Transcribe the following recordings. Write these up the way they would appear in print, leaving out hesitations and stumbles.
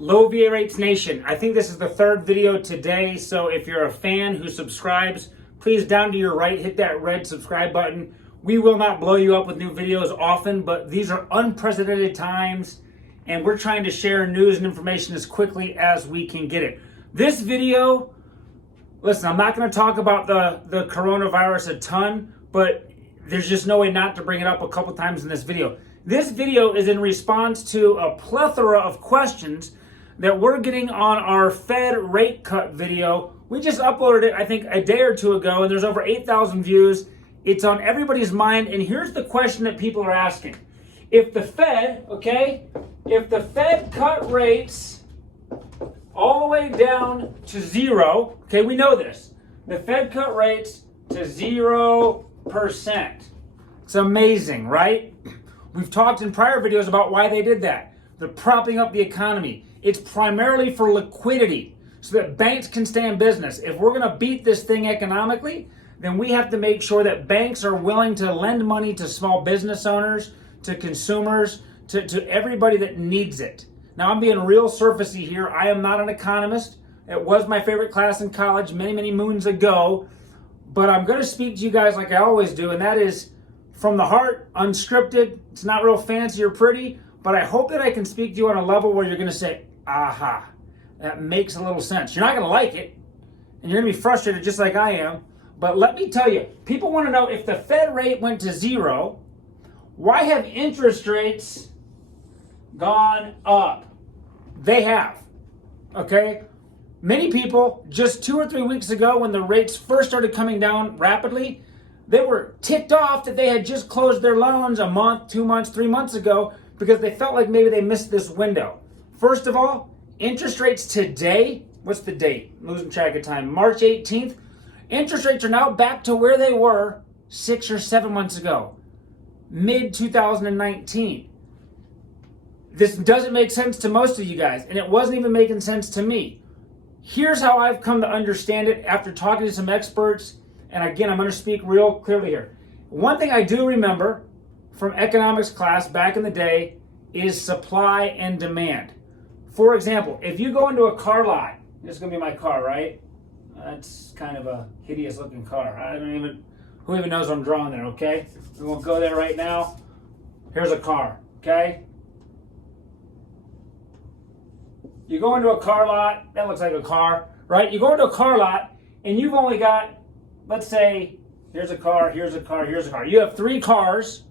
Low VA Rates Nation, I think this is the third video today, so if you're a fan who subscribes, please down to your right, hit that red subscribe button. We will not blow you up with new videos often, but these are unprecedented times, and we're trying to share news and information as quickly as we can get it. This video, listen, I'm not going to talk about the coronavirus a ton, but there's just no way not to bring it up a couple times in this video. This video is in response to a plethora of questions that we're getting on our Fed rate cut video. We just uploaded it, I think, a day or two ago, and there's over 8,000 views. It's on everybody's mind, and here's the question that people are asking. If the Fed, if the Fed cut rates all the way down to zero, we know this. The Fed cut rates to 0%. It's amazing, right? We've talked in prior videos about why they did that. They're propping up the economy. It's primarily for liquidity so that banks can stay in business. If we're going to beat this thing economically, then we have to make sure that banks are willing to lend money to small business owners, to consumers, to everybody that needs it. Now, I'm being real surfacey here. I am not an economist. It was my favorite class in college many, many moons ago. But I'm going to speak to you guys like I always do, and that is from the heart, unscripted. It's not real fancy or pretty, but I hope that I can speak to you on a level where you're going to say, aha, that makes a little sense. You're not going to like it, and you're going to be frustrated just like I am. But let me tell you, people want to know if the Fed rate went to zero, why have interest rates gone up? They have, okay? Many people, just 2 or 3 weeks ago when the rates first started coming down rapidly, they were ticked off that they had just closed their loans a month, 2 months, 3 months ago because they felt like maybe they missed this window. First of all, interest rates today, what's the date? I'm losing track of time. March 18th. Interest rates are now back to where they were 6 or 7 months ago, mid-2019. This doesn't make sense to most of you guys, and it wasn't even making sense to me. Here's how I've come to understand it after talking to some experts, and again, I'm going to speak real clearly here. One thing I do remember from economics class back in the day is supply and demand. For example, if you go into a car lot, this is going to be my car, right? That's kind of a hideous looking car. Who even knows what I'm drawing there, okay? We won't go there right now. Here's a car, okay? You go into a car lot, that looks like a car, right? You go into a car lot and you've only got, let's say, here's a car, here's a car, here's a car. You have 3 cars,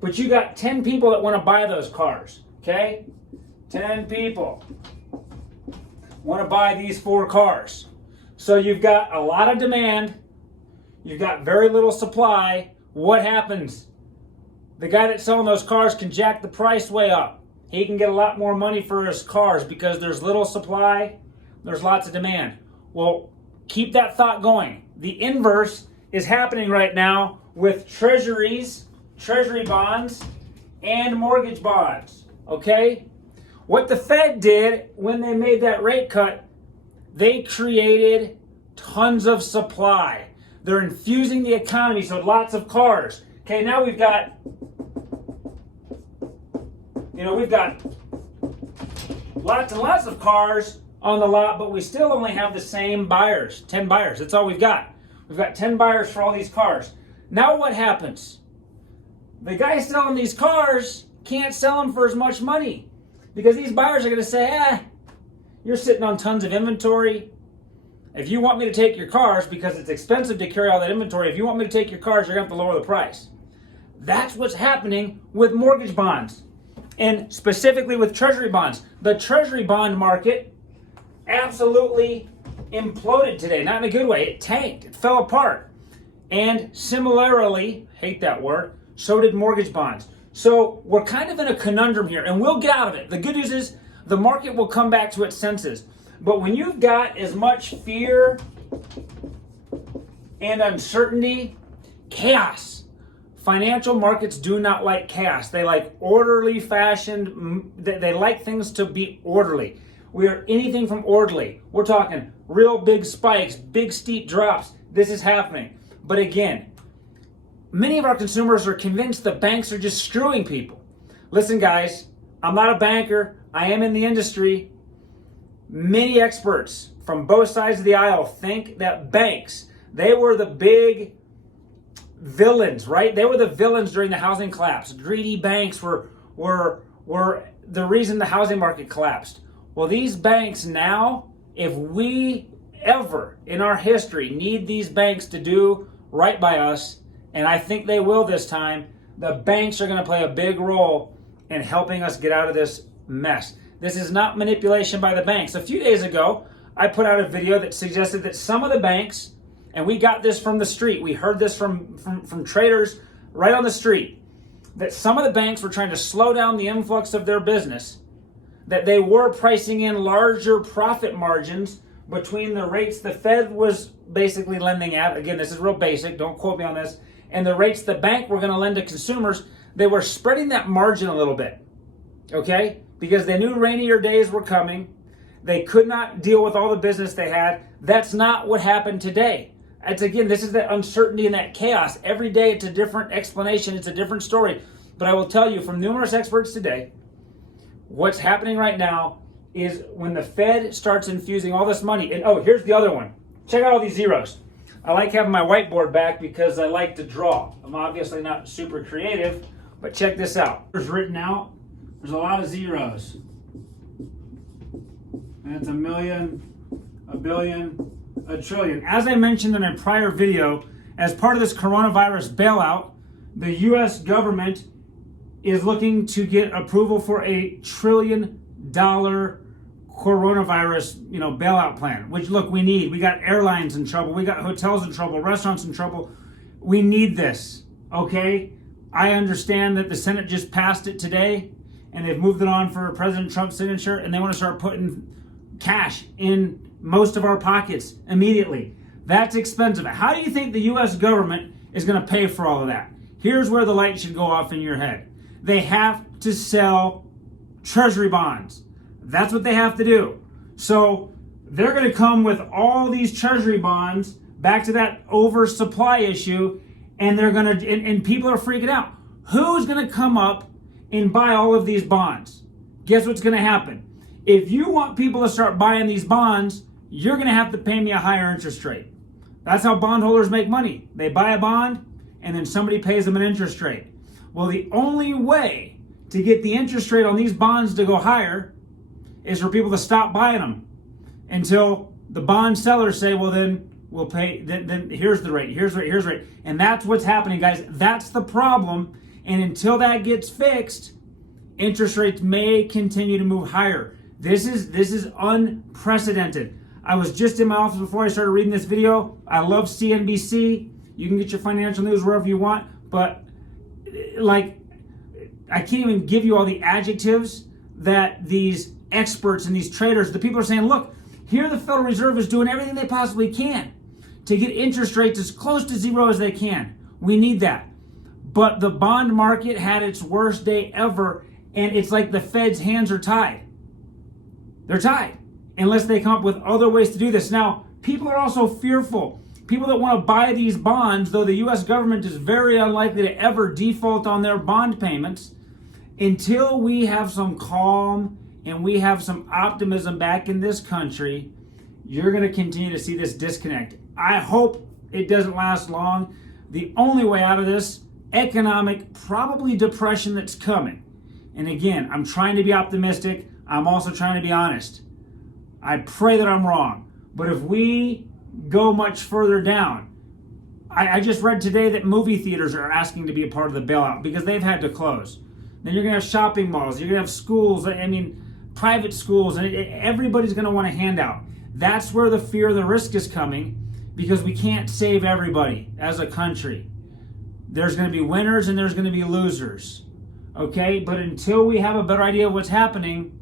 but you got 10 people that want to buy those cars, okay? 10 people want to buy these 4 cars. So you've got a lot of demand, you've got very little supply. What happens? The guy that's selling those cars can jack the price way up. He can get a lot more money for his cars because there's little supply, there's lots of demand. Well, keep that thought going. The inverse is happening right now with treasuries, treasury bonds, and mortgage bonds, okay? What the Fed did when they made that rate cut, they created tons of supply. They're infusing the economy, so lots of cars. Okay, now we've got lots and lots of cars on the lot, but we still only have the same buyers, 10 buyers. That's all we've got. We've got 10 buyers for all these cars. Now what happens? The guy selling these cars can't sell them for as much money because these buyers are going to say, you're sitting on tons of inventory. If you want me to take your cars, because it's expensive to carry all that inventory, if you want me to take your cars, you're going to have to lower the price. That's what's happening with mortgage bonds. And specifically with treasury bonds. The treasury bond market absolutely imploded today. Not in a good way. It tanked. It fell apart. And similarly, hate that word, so did mortgage bonds. So we're kind of in a conundrum here, and we'll get out of it. The good news is the market will come back to its senses. But when you've got as much fear and uncertainty, chaos. Financial markets do not like chaos. They like orderly fashioned, they like things to be orderly. We are anything from orderly. We're talking real big spikes, big steep drops. This is happening. But again, many of our consumers are convinced the banks are just screwing people. Listen, guys, I'm not a banker. I am in the industry. Many experts from both sides of the aisle think that banks, they were the big villains, right? They were the villains during the housing collapse. Greedy banks were the reason the housing market collapsed. Well, these banks now, if we ever in our history need these banks to do right by us, and I think they will this time, the banks are going to play a big role in helping us get out of this mess. This is not manipulation by the banks. A few days ago, I put out a video that suggested that some of the banks, and we got this from the street, we heard this from traders right on the street, that some of the banks were trying to slow down the influx of their business, that they were pricing in larger profit margins between the rates the Fed was basically lending at. Again, this is real basic, don't quote me on this, and the rates the bank were going to lend to consumers. They were spreading that margin a little bit, okay? Because they knew rainier days were coming. They could not deal with all the business they had. That's not what happened today. It's again, this is that uncertainty and that chaos. Every day it's a different explanation, it's a different story. But I will tell you from numerous experts today, what's happening right now is when the Fed starts infusing all this money, and oh, here's the other one. Check out all these zeros. I like having my whiteboard back because I like to draw. I'm obviously not super creative, but check this out. It's written out. There's a lot of zeros. And it's a million, a billion, a trillion. As I mentioned in a prior video, as part of this coronavirus bailout, the U.S. government is looking to get approval for $1 trillion coronavirus, bailout plan, which look, we need. We got airlines in trouble. We got hotels in trouble, restaurants in trouble. We need this, okay? I understand that the Senate just passed it today and they've moved it on for President Trump's signature, and they want to start putting cash in most of our pockets immediately. That's expensive. How do you think the U.S. government is going to pay for all of that? Here's where the light should go off in your head. They have to sell treasury bonds. That's what they have to do. So they're going to come with all these treasury bonds back to that oversupply issue, and they're going to, and people are freaking out. Who's going to come up and buy all of these bonds? Guess what's going to happen? If you want people to start buying these bonds, you're going to have to pay me a higher interest rate. That's how bondholders make money. They buy a bond, and then somebody pays them an interest rate. Well, the only way to get the interest rate on these bonds to go higher is for people to stop buying them until the bond sellers say, well, then we'll pay, then here's the rate, here's the rate, here's the rate. And that's what's happening, guys. That's the problem. And until that gets fixed, interest rates may continue to move higher. This is unprecedented. I was just in my office before I started reading this video. I love CNBC. You can get your financial news wherever you want, but I can't even give you all the adjectives that these experts and these traders, the people are saying, look, here the Federal Reserve is doing everything they possibly can to get interest rates as close to zero as they can. We need that. But the bond market had its worst day ever, and it's like the Fed's hands are tied. They're tied unless they come up with other ways to do this. Now, people are also fearful. People that want to buy these bonds, though the U.S. government is very unlikely to ever default on their bond payments, until we have some calm and we have some optimism back in this country, you're going to continue to see this disconnect. I hope it doesn't last long. The only way out of this, economic, probably depression that's coming. And again, I'm trying to be optimistic. I'm also trying to be honest. I pray that I'm wrong. But if we go much further down, I just read today that movie theaters are asking to be a part of the bailout because they've had to close. Then you're going to have shopping malls. You're going to have schools. Private schools. And everybody's going to want a handout. That's where the fear of the risk is coming, because we can't save everybody as a country. There's going to be winners and there's going to be losers. Okay? But until we have a better idea of what's happening,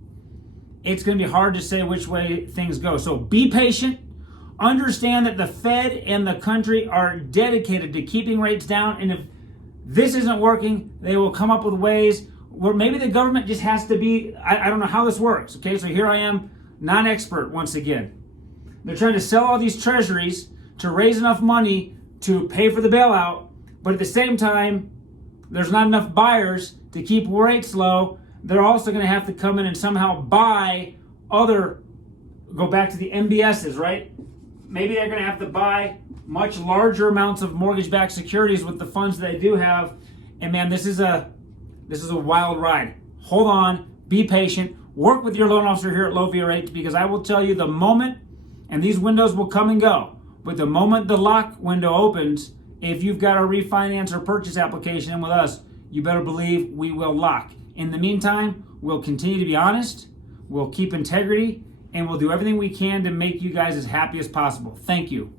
it's going to be hard to say which way things go. So be patient. Understand that the Fed and the country are dedicated to keeping rates down. And if this isn't working, they will come up with ways where maybe the government just has to be, I don't know how this works. Okay, so here I am, non-expert once again. They're trying to sell all these treasuries to raise enough money to pay for the bailout, but at the same time, there's not enough buyers to keep rates low. They're also going to have to come in and somehow buy other go back to the MBSs, right? Maybe they're going to have to buy much larger amounts of mortgage-backed securities with the funds that they do have. And man, this is a wild ride. Hold on, be patient, work with your loan officer here at Low V Rates, because I will tell you the moment, and these windows will come and go, but the moment the lock window opens, if you've got a refinance or purchase application in with us, you better believe we will lock. In the meantime, we'll continue to be honest, we'll keep integrity, and we'll do everything we can to make you guys as happy as possible. Thank you.